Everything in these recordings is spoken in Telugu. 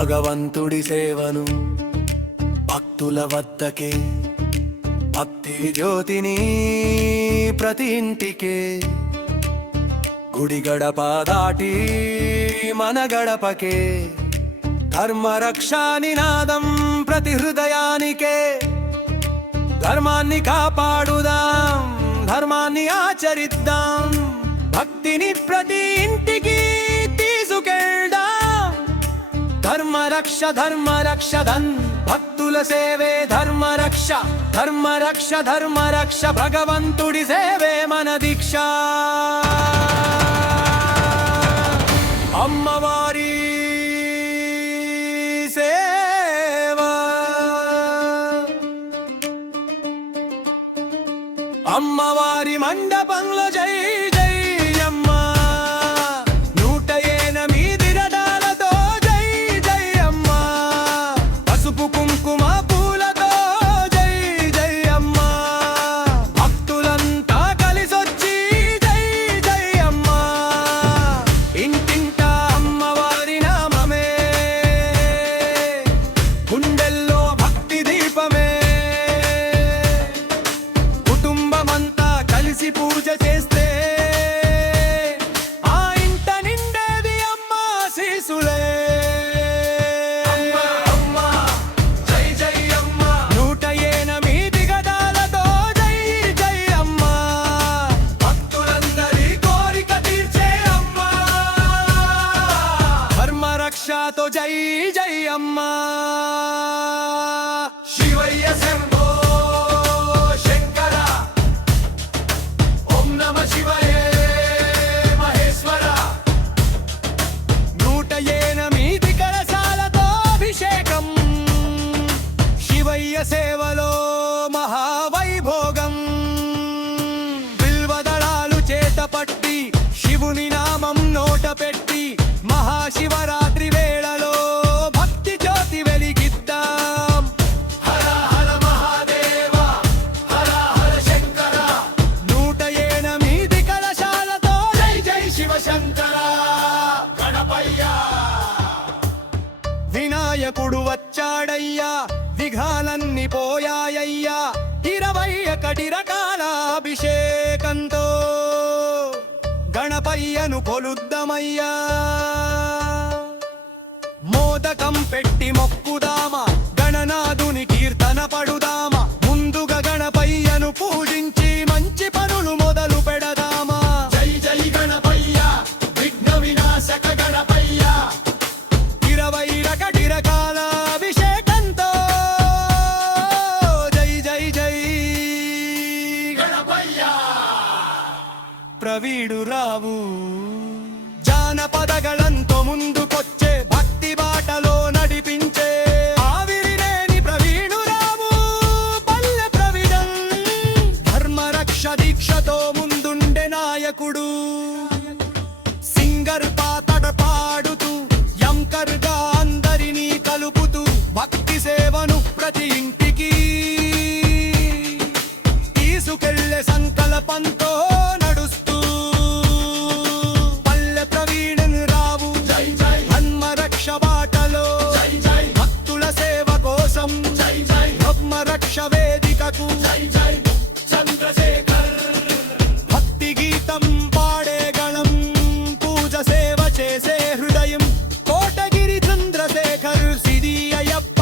భగవంతుడి సేవను భక్తుల వద్దకే, భక్తి జ్యోతిని ప్రతి ఇంటికే, గుడి గడప దాటి మన గడపకే, ధర్మరక్షా నినాదం ప్రతి హృదయానికే. ధర్మాన్ని కాపాడుదాం, ధర్మాన్ని ఆచరిద్దాం, భక్తిని ప్రతి ఇంటికి తీసుకెళ్దాం. ధర్మరక్ష ధర్మరక్ష ధన్ భక్తుల సేవే ధర్మరక్ష, ధర్మరక్ష ధర్మరక్ష భగవంతుడి సేవే మన దీక్ష. అమ్మవారి అమ్మవారి మండపంలో జై జై అమ్మ, 108 రథాలతో జై జై అమ్మ, పసుపు కుంకుమ పూలతో జై జై అమ్మ, భక్తులంతా కలిసొచ్చి జై జై అమ్మ. ఇంటింటా అమ్మవారి నామమే, గుండెల్లో భక్తి దీపమే, కలిసి పూజ చేస్తే ఆ ఇంట నిండేది అమ్మ ఆశీసులే. అమ్మ జై జై అమ్మ, 108 గదాలతో జై జై అమ్మ, భక్తులందరి కోరిక తీర్చే అమ్మ, ధర్మరక్షతో జై జై అమ్మ. శివయ్య శంభో శివయే మహేశ్వర, 108 కలశాలతో అభిషేకం, శివయ్య సేవలో మహావైభోగం. బిల్వదళాలు చేతపట్టి శివుని నామం నోట పెట్టి మహాశివరాత్రి వేళలో భక్తి జ్యోతి వెలిగిద్దాం. హర హర మహాదేవ, హర హర శంకర, 108 కలశాలతో జై జై శివశంకర గణపయ్య. వినాయకుడు వచ్చాడయ్యా, విఘాలన్నీ పోయాయ్యా, 21 రకాల అభిషేకంతో గణపయ్యను కొలుద్దామయ్యా. మోదకం పెట్టి మొక్కుదామా, గణనాథుని కీర్తన పడుదామా, ముందుగా గణపయ్యను పూజించి మంచి పనులు మొదలు పెడదామా. జై జై గణపయ్య, విఘ్న వినాశక గణపయ్య, 21 రకాల అభిషేకంతో జై జై జై గణపయ్య. ప్రవీడురావు జానపదగళంతో ముందుకొచ్చే, భక్తి బాటలో నడిపించే ఆవిరినేని ప్రవీణురావు పల్లె ప్రవిడం. ధర్మరక్ష దీక్షతో ముందుండే నాయకుడు, సింగర్ పాతడ పాడుతూ యంకర్గా అందరినీ కలుపుతూ భక్తి సేవను ప్రతి ఇంటికి తీసుకెళ్లే సంకల్పంతో నడుస్తూ పల్లె ప్రవీణన్ రావు జై జై, ధర్మరక్ష బాటలో జై జై, భక్తుల సేవ కోసం జై జై, ధర్మరక్ష వేదికకు జై జై. చంద్రశేఖర్ భక్తి గీతం పాడే గణం, పూజ సేవ చేసే హృదయం, కోటగిరి చంద్రశేఖర్ సిరి అయ్యప్ప.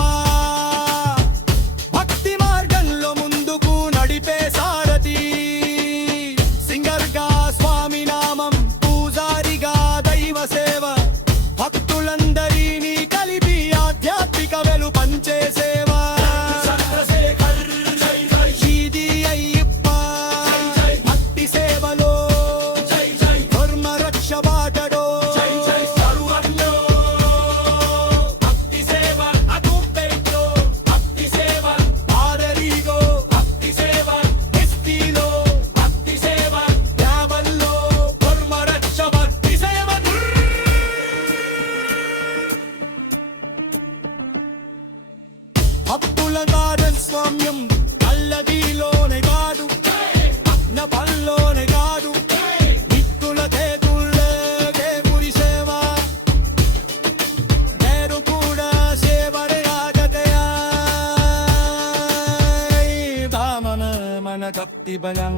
ప్రతిబలం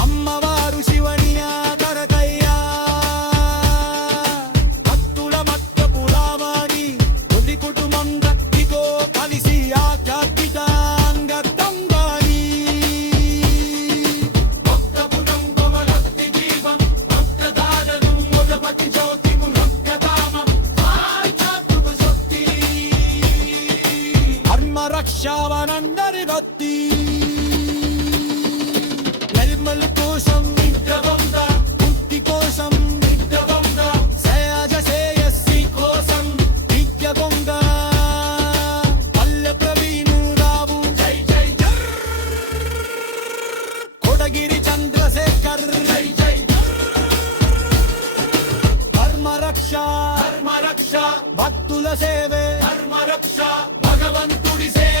అమ్మవారు శివనియా కనకయ్యా భక్తుల మధ్యకు రావాణి తొలి కుటుంబం భక్తితో కలిసి ఆధ్యాత్మిక అంగతంగాని భక్తపురం భవలక్తి దీపం భక్తదారను మొదపతి జ్యోతి మునక్కదామం ఆధ్యాత్మిక శక్తి ధర్మ రక్షావనందరి భక్తి నిర్మల్ కోసం ముక్తి కోసం సహజ శ్రేయస్సి కోసం నిత్య గొంగ పల్లె ప్రవీణు రావు జై జై జై కోటగిరి చంద్రశేఖర్ జై జై ధర్మ రక్ష భక్తుల సేవే ధర్మ రక్ష భగవంతుడి సేవ